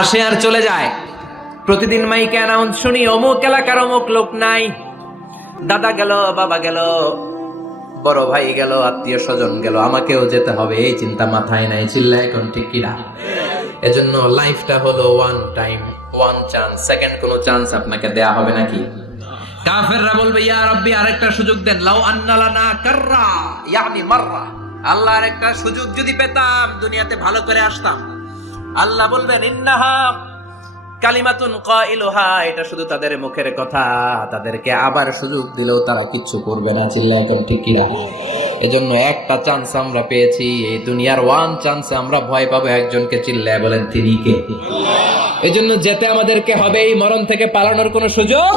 আসে আর চলে যায়। প্রতিদিন মাইকে অ্যানাউন্স শুনি অমুক এলাকার অমুক লোক নাই, দাদা গেল, বাবা গেল, বড় ভাই গেল, আত্মীয় স্বজন গেল, আমাকেও যেতে হবে, এই চিন্তা মাথায় নাই। চিল্লা এখন ঠিক কিনা? এজন্য লাইফটা হলো one time, one chance, second কোনো চান্স আপনাকে দেয়া হবে নাকি? কাফেররা বলবে ইয়া রাব্বি আরেকটা সুযোগ দেন, লাউ আন্না লানা কাররা ইয়ানি মাররা, আল্লাহ আরেকটা সুযোগ যদি পেতাম দুনিয়াতে ভালো করে আসতাম। আল্লাহ বলবেন ইন্নাহা কালিমাতুন কাইলুহা, এটা শুধু তাদের মুখের কথা, তাদেরকে আবার সুযোগ দিলেও তারা কিচ্ছু করবে না। চিল্লায় এখন ঠিক কিনা? এজন্য একটা চান্স আমরা পেয়েছি, এই দুনিয়ার ওয়ান চান্স আমরা ভয় পাবো একজনকে। চিল্লায় বলেন তিনি কে? এজন্য যেতে আমাদেরকে হবে, এই মরণ থেকে পালানোর কোনো সুযোগ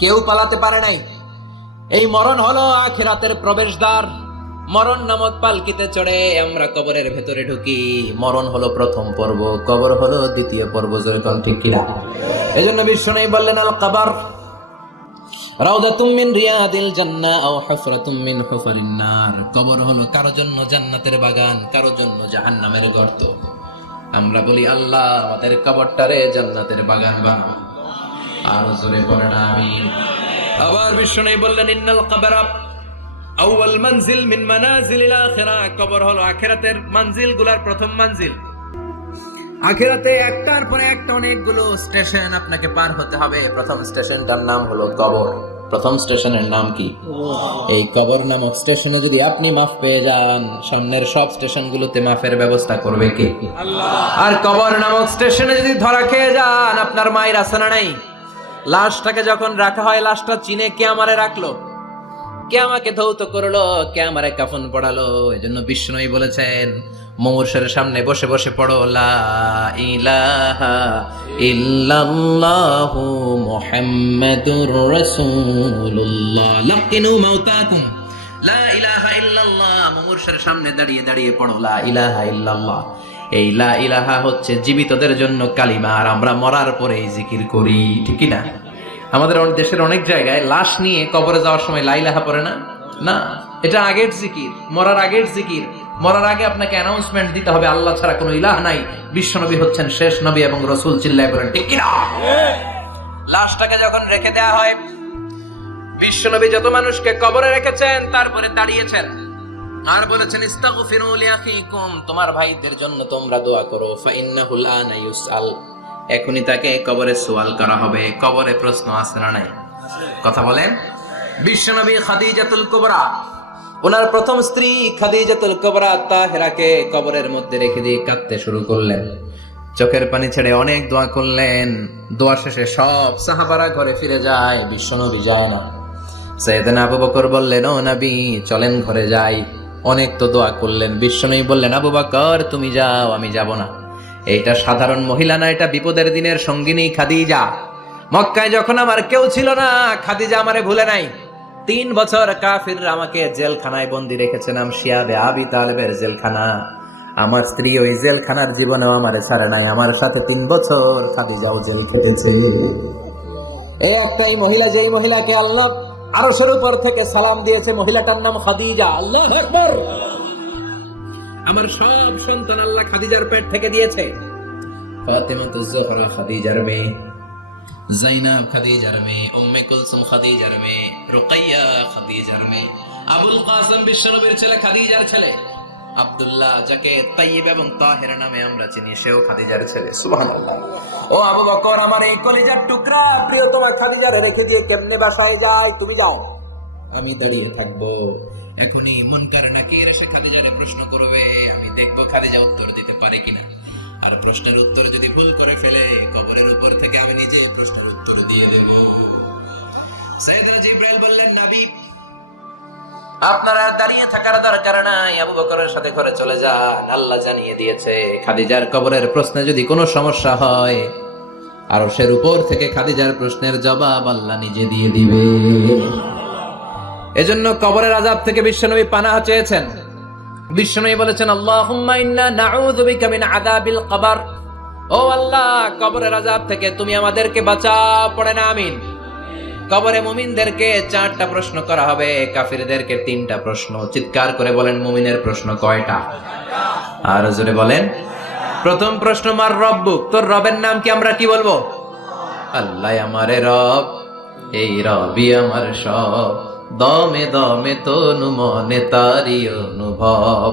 কেউ পালাতে পারে নাই। এই মরণ হলো আখিরাতের প্রবেশদ্বার। মরণ নামক পালকিতে চড়ে আমরা কবরের ভেতরে ঢুকি। মরণ হলো প্রথম পর্ব, কবর হলো দ্বিতীয় পর্ব। যেরকম ঠিক কিনা? এজন্য বিশ্বনবী বললেন আল কবর রাউদাতুম মিন রিয়াদিল জান্নাহ আও হুফরাতুম মিন হুফারিন নার। কবর হলো কারো জন্য জান্নাতের বাগান, কারো জন্য জাহান্নামের গর্ত। আমরা বলি আল্লাহ আমাদের কবরটারে জান্নাতের বাগান বানাও। আর জোরে পড়েন আমিন। আবার বিশ্বনবী বললেন ইন্নাল কবর আউয়াল মানজিল মিন মানাজিলিল আখিরাহ। কবর হলো আখিরাতের মঞ্জিলগুলোর প্রথম মঞ্জিল। আখিরাতে একটার পরে একটা অনেকগুলো স্টেশন আপনাকে পার হতে হবে। প্রথম স্টেশনটার নাম হলো কবর। প্রথম স্টেশনের নাম কি? এই কবর নামক স্টেশনে যদি আপনি মাফ পেয়ে যান, সামনের সব স্টেশনগুলোতে মাফের ব্যবস্থা করবে কে? আল্লাহ। আর কবর নামক স্টেশনে যদি ধরা খেয়ে যান, আপনার মায়ের আসানা নাই। লাশটাকে যখন রাখা হয়, লাশটা চিনে কে আমারে রাখলো, কে আমাকে ধৌত করলো, কে আমারে কাফন পড়ালো। এজন্য বিষ্ণুই বলেছেন মুমূর্ষের সামনে বসে বসে পড়ো লা ইলাহা ইল্লাল্লাহু মুহাম্মাদুর রাসূলুল্লাহ। লাকিনু মাউতাকুম লা ইলাহা ইল্লাল্লাহ। মুমূর্ষের সামনে দাঁড়িয়ে দাঁড়িয়ে পড়ো লা ইলাহা ইল্লাল্লাহ। এই লা ইলাহা হচ্ছে জীবিতদের জন্য কালিমা, আর আমরা মরার পরে এই জিকির করি। ঠিক কি না? আমাদের দেশের অনেক জায়গায় লাশ নিয়ে কবরে যাওয়ার সময় লা ইলাহা পড়ে না। না, এটা আগের জিকির, মরার আগের জিকির। মরার আগে আপনাকে অ্যানাউন্সমেন্ট দিতে হবে আল্লাহ ছাড়া কোনো ইলাহ নাই, বিশ্বনবী হচ্ছেন শেষ নবী এবং রাসূল। চিল্লায় বলেন ঠিক কি না? লাশটাকে যখন রেখে দেয়া হয়, বিশ্বনবী যত মানুষকে কবরে রেখেছেন তারপরে দাঁড়িয়েছেন আর বলেছেন ইস্তাগফিরু লিআখিকুম, তোমার ভাইদের জন্য তোমরা দোয়া করো। ফাইন্নাহু আনা ইউসআল, এখনই তাকে কবরে সওয়াল করা হবে। কবরে প্রশ্ন আছে না নাই? কথা বলেন। বিশ্বনবী খাদিজাতুল কুবরা, ওনার প্রথম স্ত্রী খাদিজাতুল কুবরা তাহেরাকে কবরের মধ্যে রেখে দিয়ে কাঁদতে শুরু করলেন। চোখের পানি ছেড়ে অনেক দোয়া করলেন। দোয়া শেষে সব সাহাবারা ঘরে ফিরে যায়, বিশ্বনবী যায় না। সাইয়েদনা আবু বকর বললেন ও নবী চলেন ঘরে যাই। অনেক তো দোয়া করলেন। বিশ্বনবী বললেন আবু বকর তুমি যাও, আমি যাব না। এইটা সাধারণ মহিলা না, এটা বিপদের দিনের সঙ্গিনী খাদিজা। মক্কায় যখন আমার কেউ ছিল না, খাদিজা আমারে ভুলে নাই। 3 বছর কাফিররা আমাকে জেলখানায় বন্দি রেখেছে, নাম শিয়াবে আবি তালেবের জেলখানা। আমার স্ত্রী ওই জেলখানার জীবনেও আমারে ছাড়ে নাই। আমার সাথে 3 বছর খাদিজাও জেল খেটেছে। এই একটাই মহিলা, যেই মহিলাকে আল্লাহ আরশের উপর থেকে সালাম দিয়েছে, মহিলাটার নাম খাদিজা। আল্লাহু আকবার। আমার সব সন্তান আল্লাহ খাদিজার পেট থেকে দিয়েছে। ফাতেমাতুজ জোহরা খাদিজার মেয়ে, জাইনাব খাদিজার মেয়ে, উম্মে কুলসুম খাদিজার মেয়ে, রুকাইয়া খাদিজার মেয়ে, আবুল কাসেম বিশ্বনবীর ছেলে খাদিজার ছেলে, আব্দুল্লাহ যাকে তাইয়্যিব এবং তাহের নামে আমরা চিনি, সেও খাদিজার ছেলে। সুবহানাল্লাহ। ও আবু বকর, আমার এই কলিজার টুকরা প্রিয়তমা খাদিজারে রেখে দিয়ে কেমনে বাসায় যায়? তুমি যাও, আমি দাঁড়িয়ে থাকবো। এখনই মুনকার নাকির এসে খাদিজারে প্রশ্ন করবে, আমি দেখবো খাদিজা উত্তর দিতে পারে কিনা। আর প্রশ্নের উত্তর যদি ভুল করে ফেলে, কবরের উপর থেকে আমি নিজে প্রশ্নের উত্তর দিয়ে দেব। সাইয়েদনা জিবরাইল বললেন নবী আপনারা দাঁড়িয়ে থাকার দরকার নাই, আবু বকরের সাথে ঘরে চলে যান। আল্লাহ জানিয়ে দিয়েছে খাদিজার কবরের প্রশ্নে যদি কোনো সমস্যা হয়, আরশের উপর থেকে খাদিজার প্রশ্নের জবাব আল্লাহ নিজে দিয়ে দিবে। এজন্য কবরের আযাব থেকে বিশ্বনবী পানাহ চেয়েছেন। বিশ্বনবী বলেছেন আল্লাহুম্মা ইন্না নাউযু বিকা মিন আযাবিল কবর। ও আল্লাহ, কবরের আযাব থেকে তুমি আমাদেরকে বাঁচাও। পড়েন আমিন। কবরে মুমিনদেরকে 4টা প্রশ্ন করা হবে, কাফিরদেরকে 3টা প্রশ্ন। চিৎকার করে বলেন মুমিনের প্রশ্ন কয়টা? আর জোরে বলেন। প্রথম প্রশ্ন, মার রব্বুক, তোর রবের নাম কি? আমরা কি বলবো? আল্লাহ আমারে রব, এই রবি আমার সব, দমে দমে তনু মনে তারি অনুভব।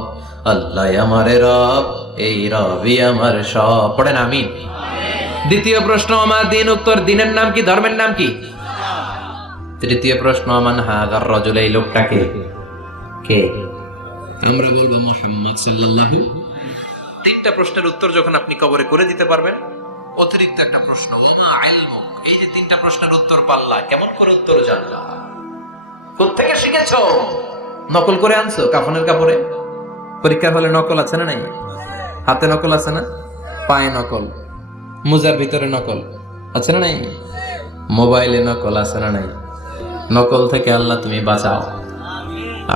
আল্লাহ আমারে রব, এই রবি আমার সব। পড়েন আমিন। দ্বিতীয় প্রশ্ন, আমার দিন, উত্তর দিনের নাম কি? ধর্মের নাম কি? তৃতীয় প্রশ্ন, আমান হাদার রাজুল, এই লোকটাকে কে? আমরা বলবো মুহাম্মদ সাল্লাল্লাহু। তিনটা প্রশ্নের উত্তর যখন আপনি কবরে করে দিতে পারবেন, অতিরিক্ত একটা প্রশ্ন, ওমা ইলমুক, এই যে তিনটা প্রশ্নের উত্তর পাল্লা, কেমন করে উত্তর জানলা? কোত্থেকে শিখেছো? নকল করে আনছো কাফনের কাপড়ে? পরীক্ষার হলে নকল আছে না নাই? হাতে নকল আছে না? পায়ে নকল, মুজার ভিতরে নকল আছে না নাই? মোবাইলে নকল আছে না নাই? নকল থেকে আল্লাহ তুমি বাঁচাও।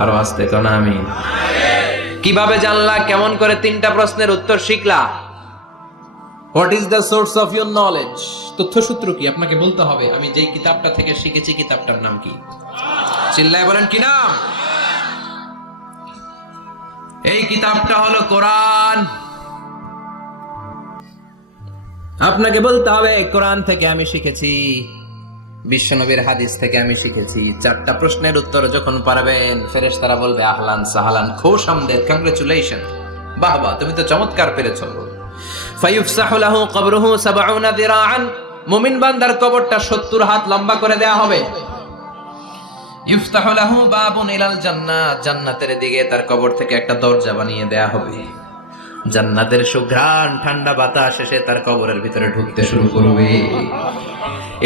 আরো আসতে কোন আমিন। কিভাবে জানলা? কেমন করে তিনটা প্রশ্নের উত্তর শিখলা? What is the source of your knowledge? তথ্যসূত্র কি? আপনাকে বলতে হবে আমি যেই কিতাবটা থেকে শিখেছি কিতাবটার নাম কি? চিল্লায় বলেন কি নাম? এই কিতাবটা হলো কোরআন। আপনাকে বলতে হবে কোরআন থেকে আমি শিখেছি, বিশ্বনবীর হাদিস থেকে আমি শিখেছি। চারটা প্রশ্নের উত্তর যখন পারবেন, ফেরেশতারা বলবে আহলান সাহলান, খুশ আমদেদ, কংগ্রেচুলেশন, বাহ বাহ, তুমি তো চমৎকার পেরেছো। ফায়ুফসাহু লাহু কবরুহু ৭০ যিরাআন, মুমিন বান্দার কবরটা ৭০ হাত লম্বা করে দেয়া হবে। ইফতাহু লাহু বাবুন ইলাল জান্নাহ, জান্নাতের দিকে তার কবর থেকে একটা দরজা বানিয়ে দেয়া হবে। জান্নাতের সুঘ্রাণ ঠান্ডা বাতাস এসে তার কবরের ভিতরে ঢুকতে শুরু করবে।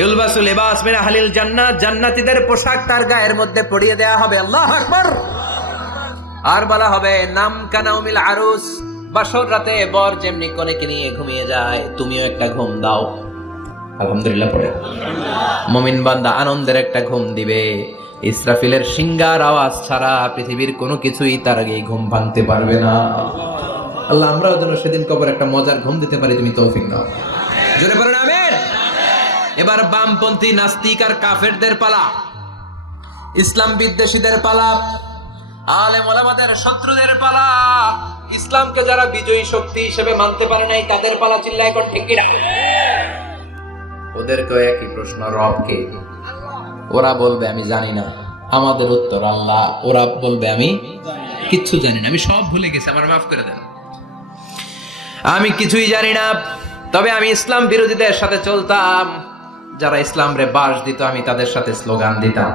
ইলবাসু লিবাস মিন আহলিল জান্নাহ, জান্নাতীদের পোশাক তার গায়ের মধ্যে পরিয়ে দেয়া হবে। আল্লাহু আকবার। আর বলা হবে নাম কানাউমিল আরুস, বাসর রাতে বর যেমনি কনেকে নিয়ে ঘুমিয়ে যায়, তুমিও একটা ঘুম দাও। আলহামদুলিল্লাহ পড়ে মুমিন বান্দা আনন্দের একটা ঘুম দিবে। ইসরাফিলের সিংগার আওয়াজ ছাড়া পৃথিবীর কোনো কিছুই তার আগে ঘুম ভাঙতে পারবে না। আল্লাহ আমরাও যেন সেদিন কবর একটা মজার ঘুম দিতে পারি, তুমি তৌফিক দাও। জোরে বলেন আমিন। এবার বামপন্থী নাস্তিক আর কাফেরদের পালা, ইসলাম বিদ্বেষীদের পালা, আলেম ওলামাদের শত্রুদের পালা, ইসলামকে যারা বিজয়ী শক্তি হিসেবে মানতে পারে নাই তাদের পালা। চিল্লায় কর ঠিক কিনা? ওদেরকে একই প্রশ্ন, রব কে? ওরা বলবে আমি জানি না। আমাদের উত্তর আল্লাহ। ওরা বলবে আমি কিচ্ছু জানি না, আমি সব ভুলে গেছি, আমার মাফ করে দেন, আমি কিছুই জানি না। তবে আমি ইসলাম বিরোধীদের সাথে চলতাম, যারা ইসলাম রে বাস দিত আমি তাদের সাথে স্লোগান দিতাম।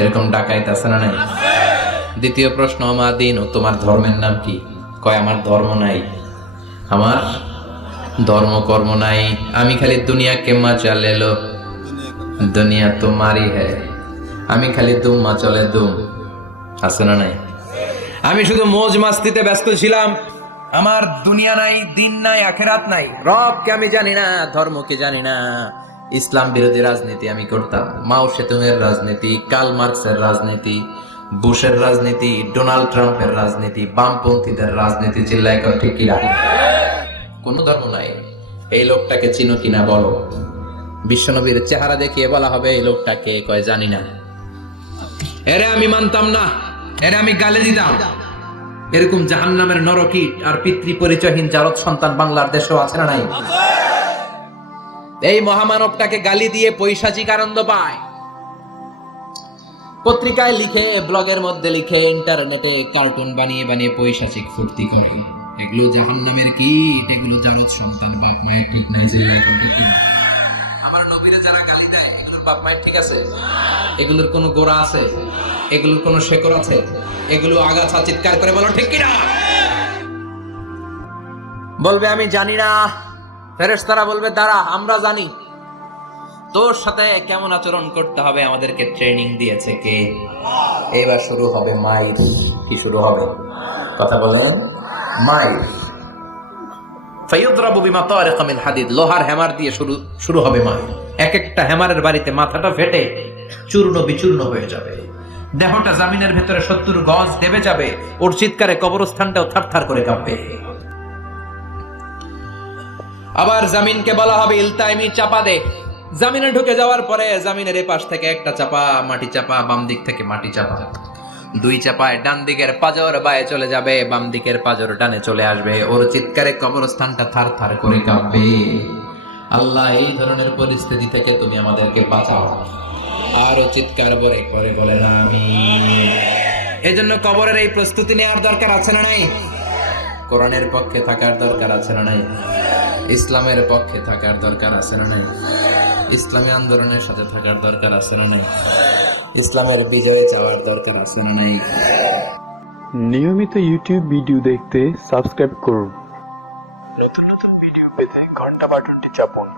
এরকম ডাকাইত আছে না নাই? দ্বিতীয় প্রশ্ন, আমার দিন, ও তোমার ধর্মের নাম কি? কয় আমার ধর্ম নাই, আমার ধর্ম কর্ম নাই, আমি খালি দুনিয়া কে মজা লে লো, দুনিয়া তোমারই হ্যায়, আমি খালি দুম মা চলে দুম, আছে না নাই? আমি শুধু মৌজ মাস্তিতে ব্যস্ত ছিলাম, আমার দুনিয়া নাই, দিন নাই, আখেরাত নাই, রবকে আমি জানি না, ধর্মকে জানি না। ইসলাম বিরোধী রাজনীতি আমি করতাম, মাও সেতুংয়ের রাজনীতি, কার্ল মার্কসের রাজনীতি, বুশের রাজনীতি, ডোনাল্ড ট্রাম্পের রাজনীতি, বামপন্থীদের রাজনীতি। চিল্লায় কর ঠিক কিনা? কোন ধর্ম নাই। এই লোকটাকে চিনো কিনা বলো? বিশ্বনবীর চেহারা দেখিয়ে বলা হবে এই লোকটাকে, কয় জানি না। এরে আমি মানতাম না, এরে আমি গালে দিতাম। এরকম জাহান্নামের নরকীট আর পিতৃ পরিচয়হীন জারদ সন্তান বাংলার দেশেও আছে না নাই? এই মহামানবটাকে গালি দিয়ে পৈশাচিক আনন্দ পায়। পত্রিকায় লিখে, ব্লগের মধ্যে লিখে, ইন্টারনেটে কার্টুন বানিয়ে বানিয়ে পৈশাচিক ফুর্তি করে। এগুলো জাহান্নামের কীট, এগুলো জারদ সন্তান, বাপ মায়ের ঠিক নাই। আমার নবীরে যারা গালি দেয়, এগুলোর বাপ মায়ের ঠিক আছে? এগুলোর কোনো গোড়া আছে? এগুলোর কোনো শেকড় আছে? এগুলো আগাছা চিৎকার করে বলো ঠিক কিনা? বলবে আমি জানি না। ফেরেশতারা বলবে দাঁড়া, আমরা জানি। তোর সাথে কেমন আচরণ করতে হবে আমাদেরকে ট্রেনিং দিয়েছে কে? এবার শুরু হবে মাইর। কি শুরু হবে? কথা বলেন, মাইর। ফায়ুদরাবু বিমাতারিক মিন হাদিদ, লোহার হ্যামার দিয়ে শুরু হবে মাইর। এক একটা হ্যামারের বাড়িতে মাথাটা ফেটে চূর্ণ বিচূর্ণ হয়ে যাবে, দেহটা জামিনের ভেতরে ৭০ গজ দেবে যাবে, ওর চিৎকারে কবরস্থানটাও থারথার করে কাঁপবে। আবার জামিনকে বলা হবে ইলতাইমি, চাপা দে। জামিনে ঢুকে যাওয়ার পরে জামিনের এই পাশ থেকে একটা চাপা, মাটি চাপা, বাম দিক থেকে মাটি চাপা। দুই চাপায় ডান দিকের পাজর বায়ে চলে যাবে, বাম দিকের পাজর ডানে চলে আসবে। ওর চিৎকারে কবরস্থানটা থার থার করে কাঁপবে। আল্লাহ, এই ধরনের পরিস্থিতি থেকে তুমি আমাদেরকে বাঁচাও। আরো চিৎকার করে করে বলেন আমিন। এই জন্য কবরের এই প্রস্তুতি নেওয়ার দরকার আছে না নাই? কোরআনের পক্ষে থাকার দরকার আছে না নাই? ইসলামের পক্ষে থাকার দরকার আছে না নাই? ইসলামী আন্দোলনের সাথে থাকার দরকার আছে না নাই? ইসলামের বিজয়ে যাওয়ার দরকার আছে না নাই? নিয়মিত ইউটিউব ভিডিও দেখতে সাবস্ক্রাইব করুন। নতুন নতুন ভিডিও পেতে ঘন্টা বাটনটি চাপুন।